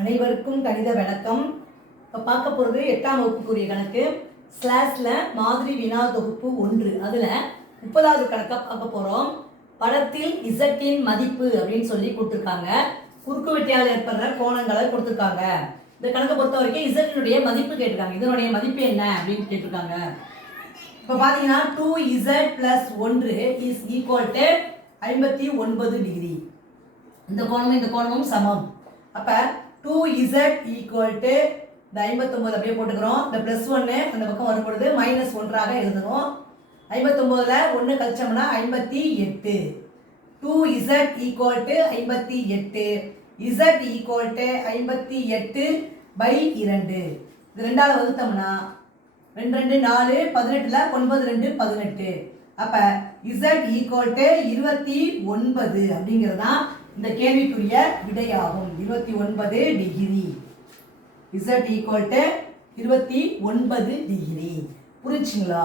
அனைவருக்கும் கணித வணக்கம். இப்போ பார்க்க போகிறது 8ஆம் வகுப்புக்குரிய கணக்கு. ஸ்லாஷில் மாதிரி வினா தொகுப்பு 1 அதில் 30வது கணக்காக பார்க்க போகிறோம். படத்தில் இசட்டின் மதிப்பு அப்படின்னு சொல்லி கொடுத்துருக்காங்க. குறுக்கு வெட்டியால் ஏற்படுற கோணங்களை கொடுத்துருக்காங்க. இந்த கணக்கை பொறுத்த வரைக்கும் இசட்டினுடைய மதிப்பு கேட்டிருக்காங்க. இதனுடைய மதிப்பு என்ன அப்படின்னு கேட்டிருக்காங்க. இப்போ பார்த்தீங்கன்னா 2z + 1 is equal to 59 degree. இந்த கோணமும் இந்த கோணமும் சமம். அப்போ 2z ஈக்குவல் டு இந்த 59 அப்படியே போட்டுக்கிறோம். இந்த +1 அந்த பக்கம் வரும்பொழுது -1ஆக எழுதணும். 59ல் 1 கழிச்சோம்னா 58. 2z equal to 58. z equal to 58/2. இது 2ஆல் வகுத்தோம்னா 2 2 4 18ல் 9 2 18. அப்போ z ஈக்குவல் டு 29 அப்படிங்கிறது தான் இந்த கேள்விக்குரிய விடையாகும். 29 degree. z equal to 29 degree. புரிஞ்சுங்களா?